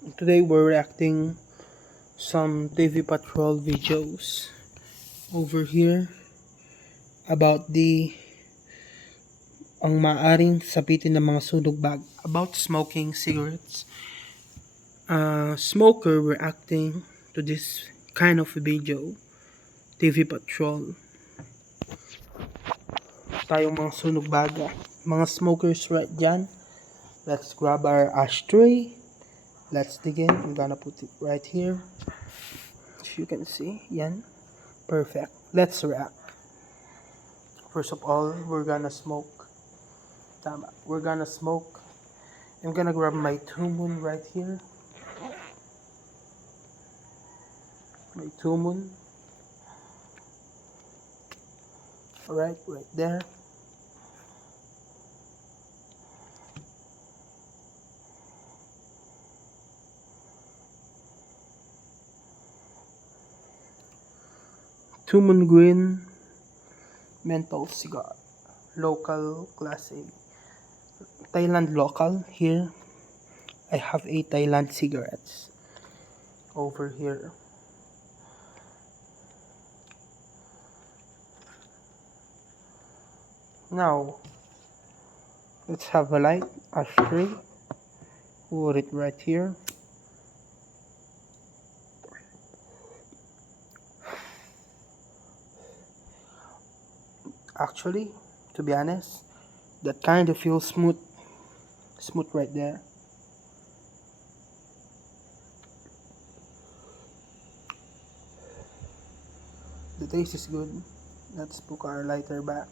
Today we're reacting some TV Patrol videos over here about ang maaring sapitin ng mga sunog bag about smoking cigarettes. Smoker reacting to this kind of video, TV Patrol. Tayong mga sunog baga, mga smokers right dyan. Let's grab our ashtray. Let's dig in. I'm gonna put it right here. As you can see, yan. Perfect. Let's react. First of all, we're gonna smoke. Tama. We're gonna smoke. I'm gonna grab my Tumun right here. My Tumun. Alright, right there. Tumun Green Menthol Cigar. Local Class A. Thailand local. Here, I have a Thailand cigarettes. Over here. Now, let's have a light, ashtray. Put it right here. Actually, to be honest, that kind of feels smooth right there. The taste is good. Let's put our lighter back.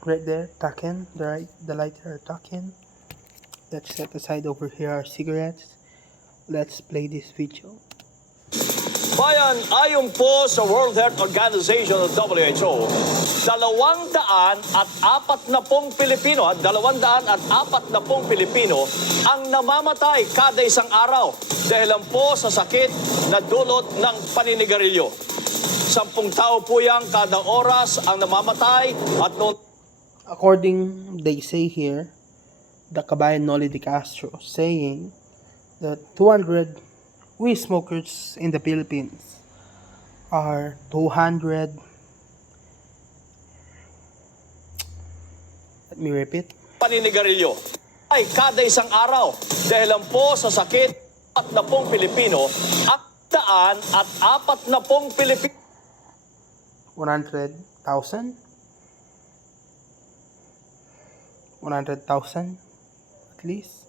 Right there, tuck in, the lighter tuck in. Let's set aside over here our cigarettes. Let's play this video. Bayan, ayon po sa World Health Organization o WHO, 240 Pilipino at 240 Pilipino ang namamatay kada isang araw dahil lang po sa sakit na dulot ng paninigarilyo. 10 tao po yang kada oras ang namamatay at According, they say here, the Kabayan Noli de Castro saying that 200 weed smokers in the Philippines are 200. Let me repeat. paninigarilyo ay kada isang araw dahil lang po sa sakit at 40 Pilipino at 140 Pilipino 100,000 at least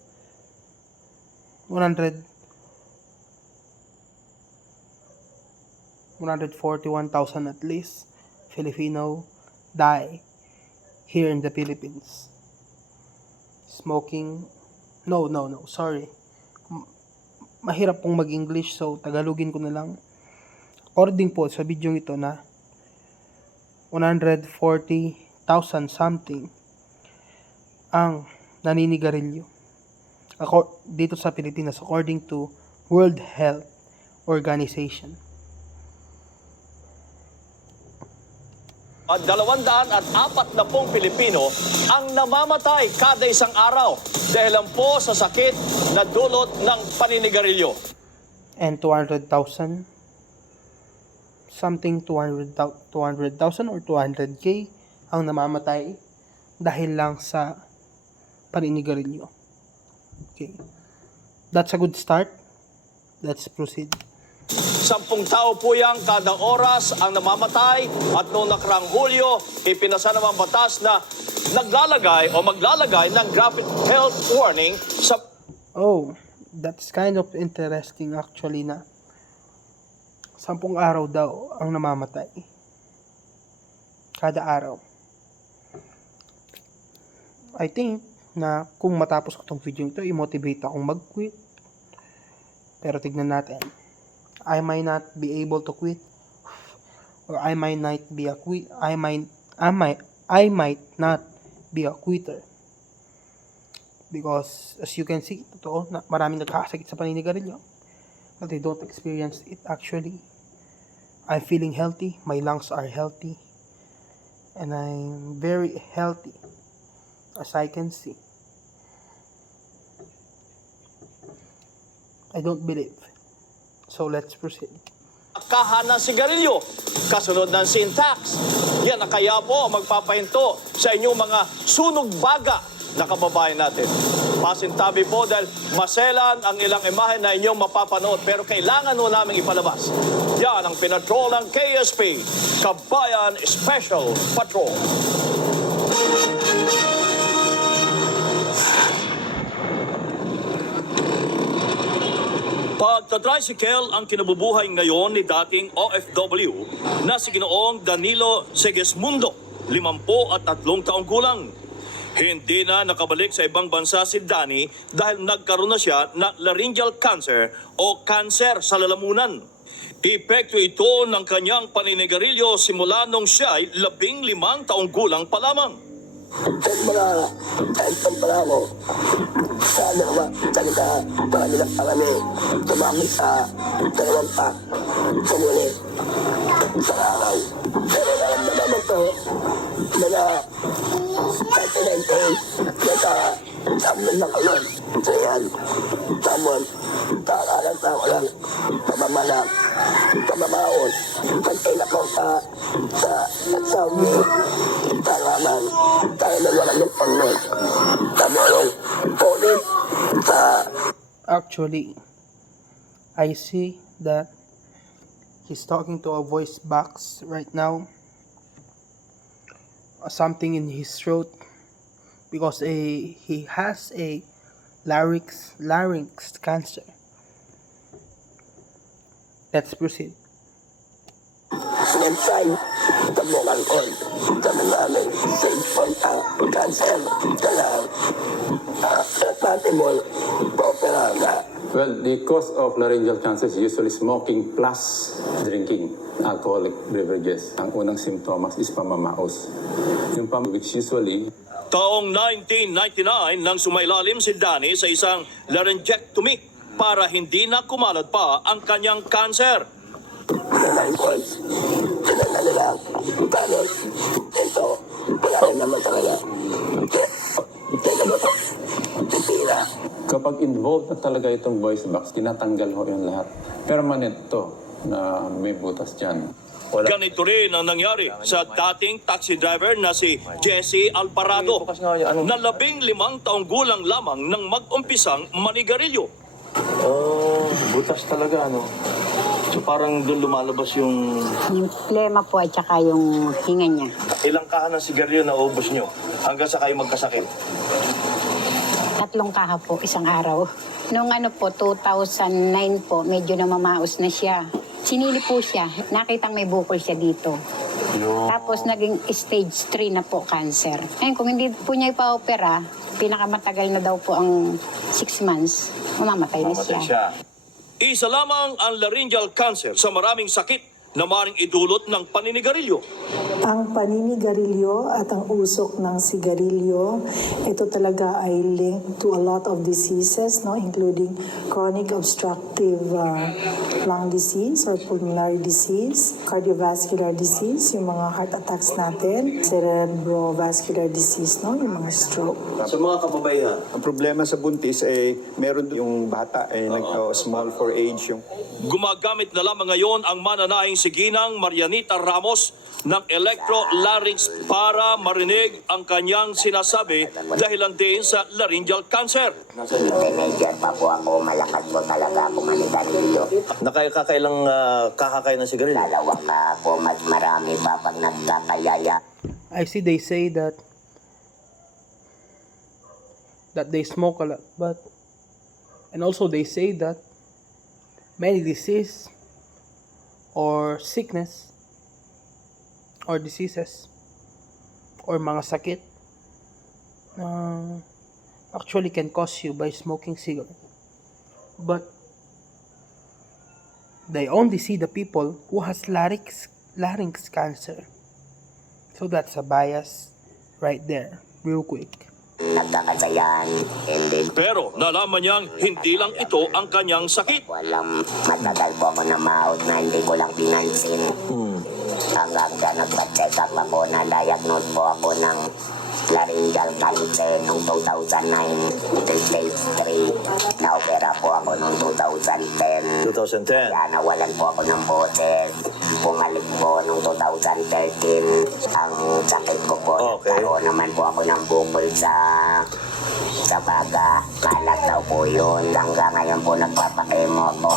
141,000 at least Filipino die here in the Philippines smoking. No, sorry, mahirap pong mag-English, so Tagalogin ko na lang. According po sa video ito na 140,000 something ang naninigarilyo dito sa Pilipinas according to World Health Organization. at 240 Pilipino ang namamatay kada isang araw dahil lang po sa sakit na dulot ng paninigarilyo. And 200,000 something, 200,000 or 200K ang namamatay dahil lang sa paninigarilyo. Okay, that's a good start. Let's proceed. 10 tao po yang kada oras ang namamatay at noong nakarang Hulyo, ipinasa naman batas na maglalagay ng graphic health warning sa... Oh, that's kind of interesting actually na 10 araw daw ang namamatay kada araw. I think na kung matapos ko tong video ito, i-motivate akong mag-quit. Pero tignan natin. I might not be able to quit, or I might not be a not be a quitter. Because as you can see, totoo na maraming nagkakasakit sa paninigarilyo, but they don't experience it actually. I'm feeling healthy, my lungs are healthy, and I'm very healthy as I can see. I don't believe. So let's proceed. Kahan ng sigarilyo, kasunod ng syntax. Yan na kaya po ang magpapahinto sa inyong mga sunog baga na kababayan natin. Pasintabi po dahil maselan ang ilang imahe na inyong mapapanood pero kailangan mo namin ipalabas. Yan ang pinatrol ng KSP, Kabayan Special Patrol. Pagta-tricycle ang kinabubuhay ngayon ni dating OFW na si Ginoong Danilo Segismundo, 53 taong gulang. Hindi na nakabalik sa ibang bansa si Danny dahil nagkaroon na siya ng laryngeal cancer o kanser sa lalamunan. Epekto ito ng kanyang paninigarilyo simula nung siya ay 15 taong gulang pa lamang. Pala ako. Sana ba talaga pangalan kami tumamit sa dalawang pa sumuli sa araw. Pero naman to na 39 days nagka-tamon na kayon. So yan, tamon, kakalang tao lang, pamamalang, pamamaon, pagkain ako sa sabi, talaman, tayo na walang yung pangod, tamolong, ulit, Actually, I see that he's talking to a voice box right now. Something in his throat because he has a larynx cancer. Let's proceed. next time, tabukan ko, sabi namin, stage 4 cancer, kaya, compatible, opera ka. Well, the cause of laryngeal cancer is usually smoking plus drinking alcoholic beverages. Ang unang simptomas is pamamaos. Yung which usually Taong 1999 nang sumailalim si Danny sa isang laryngectomy para hindi na kumalat pa ang kanyang kanser. Kailangan ko, sinala nila, panos, ito, wala rin naman talaga. Kaya mo ito, titira. kapag involved na talaga itong voice box, tinatanggal ho yung lahat. Permanent to na may butas dyan. Ganito rin ang nangyari sa dating taxi driver na si Jesse Alvarado na 15 taong gulang lamang nang mag-umpisang manigarilyo. Oh, butas talaga, ano? So parang doon lumalabas yung... Yung plema po at saka yung hinga niya. Ilang kahan ng sigarilyo na ubos nyo hanggang sa kayo magkasakit? 3 kaha po, isang araw. Noong ano po, 2009 po, medyo namamaos na siya. Sinili po siya, nakitang may bukol siya dito. Tapos naging stage 3 na po, cancer. Ngayon, kung hindi po niya ipa-opera, pinakamatagal na daw po ang 6 months, mamamatay na siya. Isa lamang ang laryngeal cancer sa maraming sakit na maring idulot ng paninigarilyo. Ang paninigarilyo at ang usok ng sigarilyo, ito talaga ay linked to a lot of diseases, no, including chronic obstructive lung disease or pulmonary disease, cardiovascular disease, yung mga heart attacks natin, cerebrovascular disease, no, yung mga stroke. Sa mga kababayan, Ang problema sa buntis ay meron yung bata ay small for age yung Gumagamit na lamang ngayon ang mananahing siginang Marianita Ramos ng electrolarynx para marinig ang kanyang sinasabi dahilan din sa laryngeal cancer. Teenager pa po ako, malakas po talaga ako manigarilyo. nakakailang kaha kayo ng sigarilyo? Dalawang na ako, mas marami pa pag nagkakayaya. I see they say that they smoke a lot, but and also they say that many disease or sickness or diseases or mga sakit actually can cause you by smoking cigarette, but they only see the people who has larynx cancer. So that's a bias right there, real quick. Nagkakasayan, hindi Pero nalaman niyang hindi lang ito ang kanyang sakit. walang matagal po ako na maot na hindi ko lang pinansin. Hanggang sa nagpa-check up ako, na-diagnose po ako ng laryngeal cancer noong 2009, stage 3. Na-opera po ako noong 2011. 2010. Kaya nawalan po ako ng boses. Bumalik po noong 2013. Ang sakit ko po, Okay. nagkaroon naman po ako ng bukol sa baga. Kalat daw po yun. Hanggang ngayon po nagpapakemo po.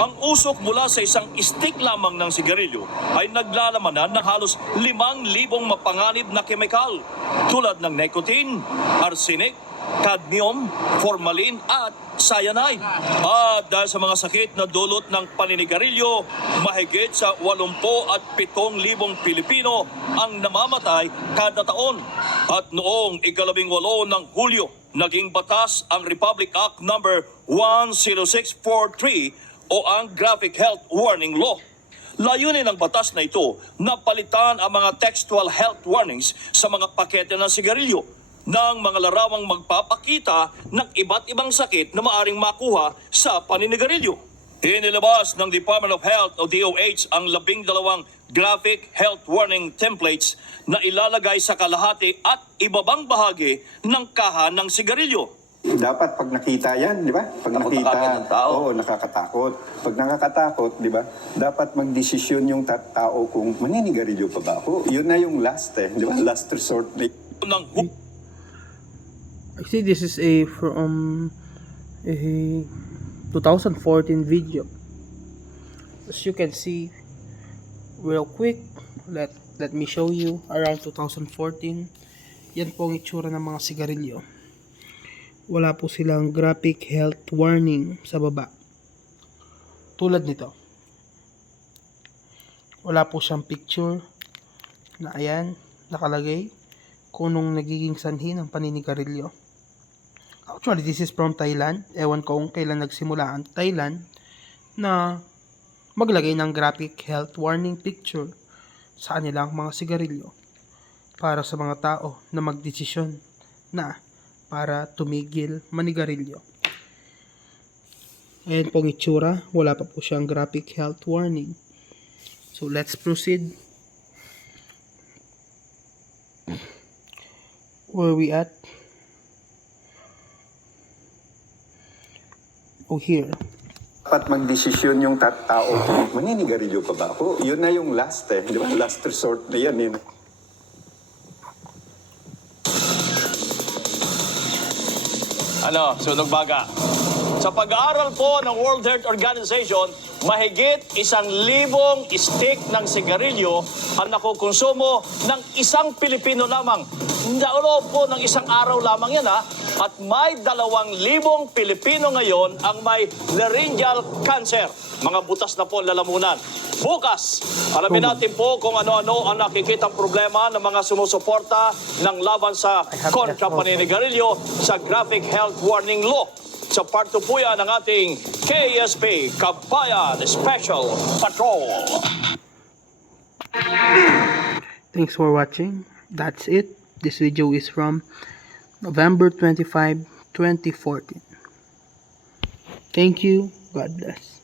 Ang usok mula sa isang stick lamang ng sigarilyo ay naglalamanan ng halos 5,000 mapanganib na kemikal tulad ng nicotine, arsenic, cadmium, formalin at cyanide. At dahil sa mga sakit na dulot ng paninigarilyo, mahigit sa 87,000 Pilipino ang namamatay kada taon. At noong ika-18 ng Hulyo, naging batas ang Republic Act No. 10643 o ang Graphic Health Warning Law. Layunin ng batas na ito na palitan ang mga textual health warnings sa mga pakete ng sigarilyo ng mga larawang magpapakita ng iba't ibang sakit na maaring makuha sa paninigarilyo. Inilabas ng Department of Health o DOH ang 12 graphic health warning templates na ilalagay sa kalahati at ibabang bahagi ng kaha ng sigarilyo. Dapat pag nakita yan, di ba? Pag Takot na nakita, kagad ng tao. oo, nakakatakot. Pag nakakatakot, di ba? Dapat magdesisyon yung tao kung maninigarilyo pa ba ako. Yun na yung last di ba? Last resort. Ng Actually, this is from a 2014 video. As you can see, real quick, let me show you. Around 2014, yan po ang itsura ng mga sigarilyo. Wala po silang graphic health warning sa baba. Tulad nito. Wala po siyang picture na ayan, nakalagay kung nung nagiging sanhi ng paninigarilyo. Actually, this is from Thailand. Ewan ko kung kailan nagsimula ang Thailand na maglagay ng graphic health warning picture sa kanilang mga sigarilyo para sa mga tao na magdesisyon na para tumigil manigarilyo. Ayan pong itsura. Wala pa po siyang graphic health warning. So, let's proceed. Where are we at? Oh, here. Dapat magdesisyon yung tao kung maninigarilyo pa ba ako. Yun na yung last di ba? Last resort na yan. Yun. Sunog baga. Sa pag-aaral po ng World Health Organization, mahigit 1,000 stick ng sigarilyo ang nakukonsumo ng isang Pilipino lamang. Naulog po ng isang araw lamang yan At may 2,000 Pilipino ngayon ang may laryngeal cancer. Mga butas na po ang lalamunan. Bukas, alamin natin po kung ano-ano ang nakikitang problema ng mga sumusuporta ng laban sa kontra paninigarilyo sa Graphic Health Warning Law. Sa part 2 po yan ng ating KSP Kabayan Special Patrol. Thanks for watching. That's it. This video is from November 25, 2014. Thank you. God bless.